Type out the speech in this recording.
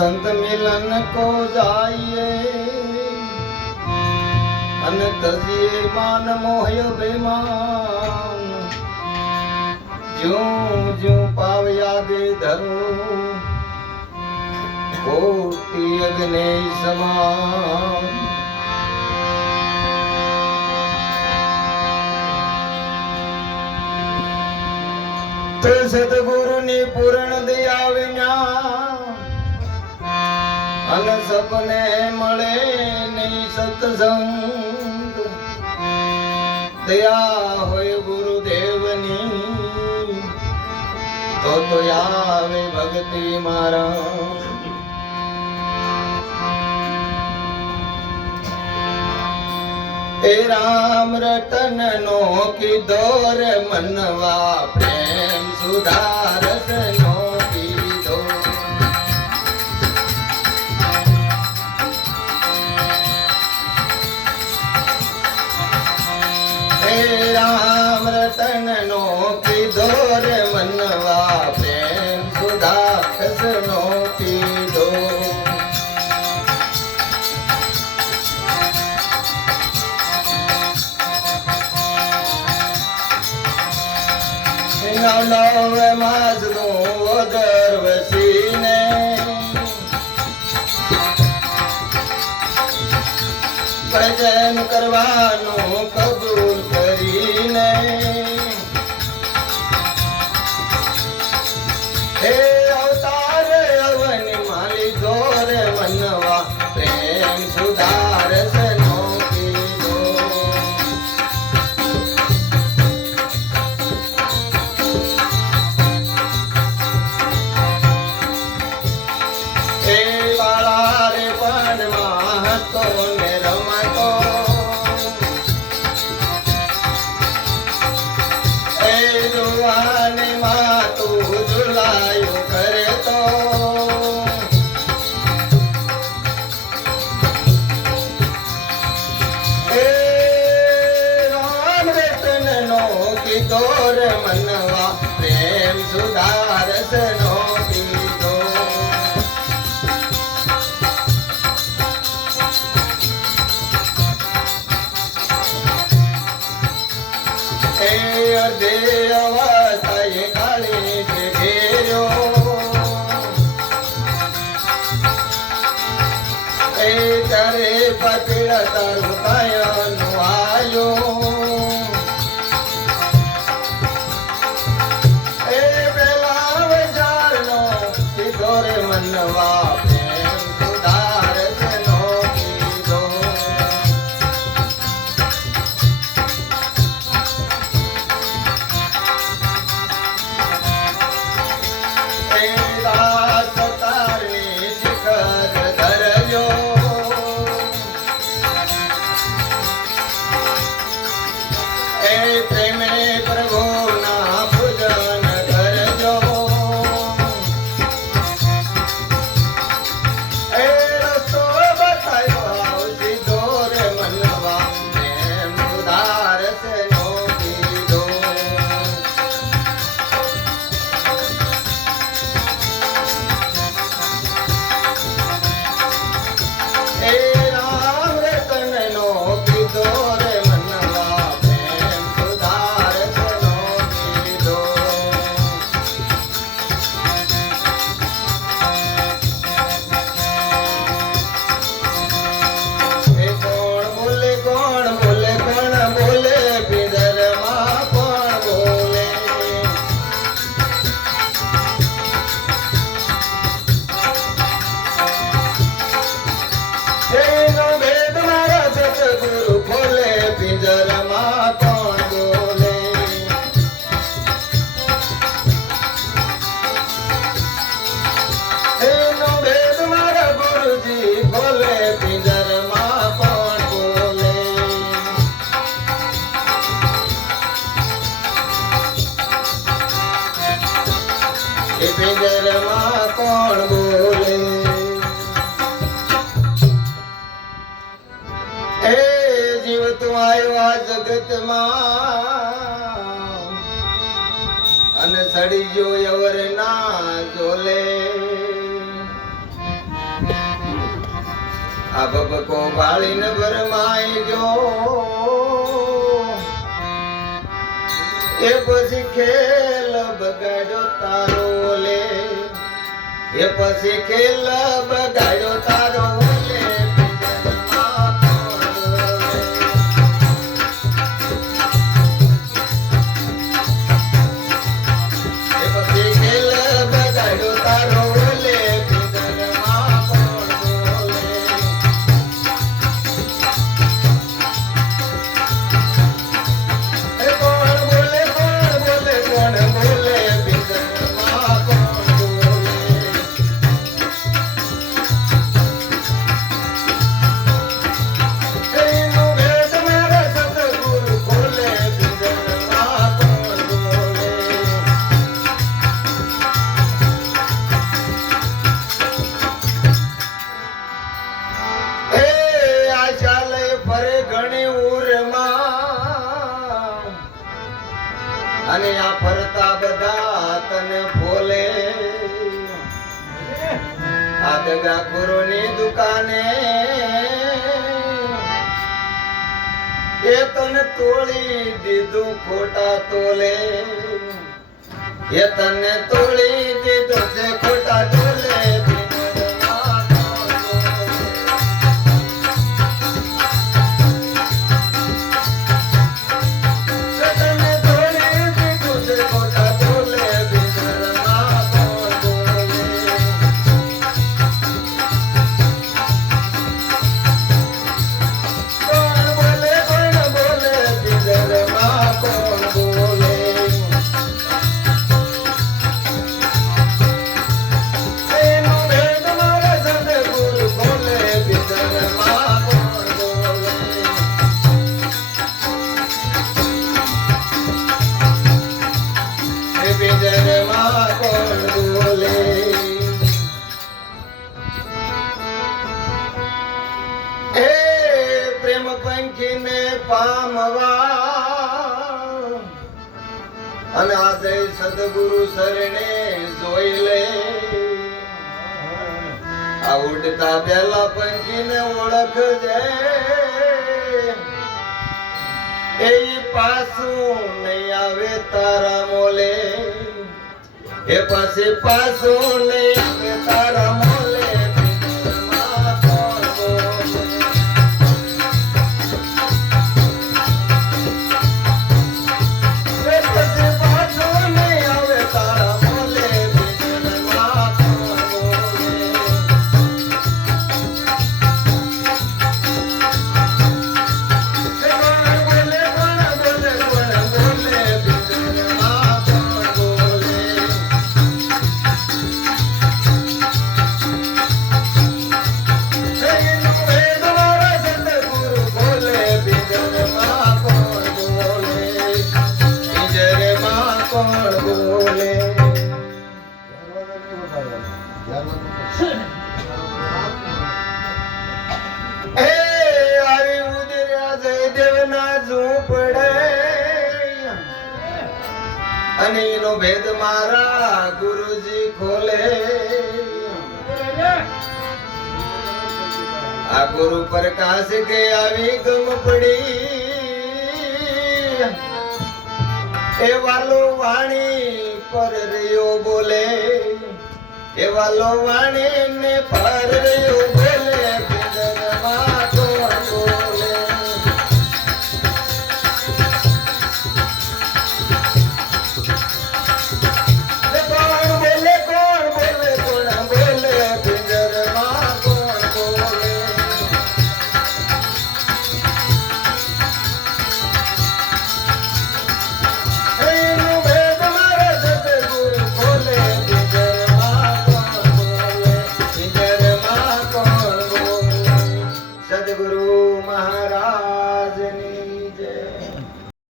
संत मिलन को जाइए अन तजिए मान मोह बेमान जो जो पाव आगे धरो कोटि अग्नि समान सदगुरु ने पूर्ण दिया विना અન સપને મળે નહીં સત્સંગ. દયા હોય ગુરુદેવની, તો તો આવે ભક્તિ મારા. એ રામ રતન નો કીધો રે, મનવા પ્રેમ સુધાર. ભજન કરવાનું કહું બનવા પ્રેમ સુધા રસનો પીધો એ કાળી ઘેર્યો. એ તારે પકડ તારું કાય જીવતું આવ્યો આ જગતમાં. અને સડી ગયો અવર ના જોલે આ બબકો બાળીને ભરમાઈ ગયો એ પછી ખેલ બગાડ્યો તારો લે એ પછી ખેલ બગાડ્યો તારો અને આ ફરતા બધા તને ફોલે આ દગા ની દુકાને. એ તને તોડી દીધું ખોટા તોલે. એ તને તોડી દીધું છે ખોટા તોલે અને સદગુરુ શરણે જોઈ લે. આ ઉડતા પેલા પંખીને ઓળખજે. એ પાછું નહીં આવે તારા મોલે. એ પછી પાછું નહીં આવે તારા અને એનો ભેદ મારા ગુરુજી ખોલે. આ ગુરુ પ્રકાશ કે આવી ગમ પડી. એ વાલો વાણી પર રહ્યો બોલે. એવા લોવાણે ને પર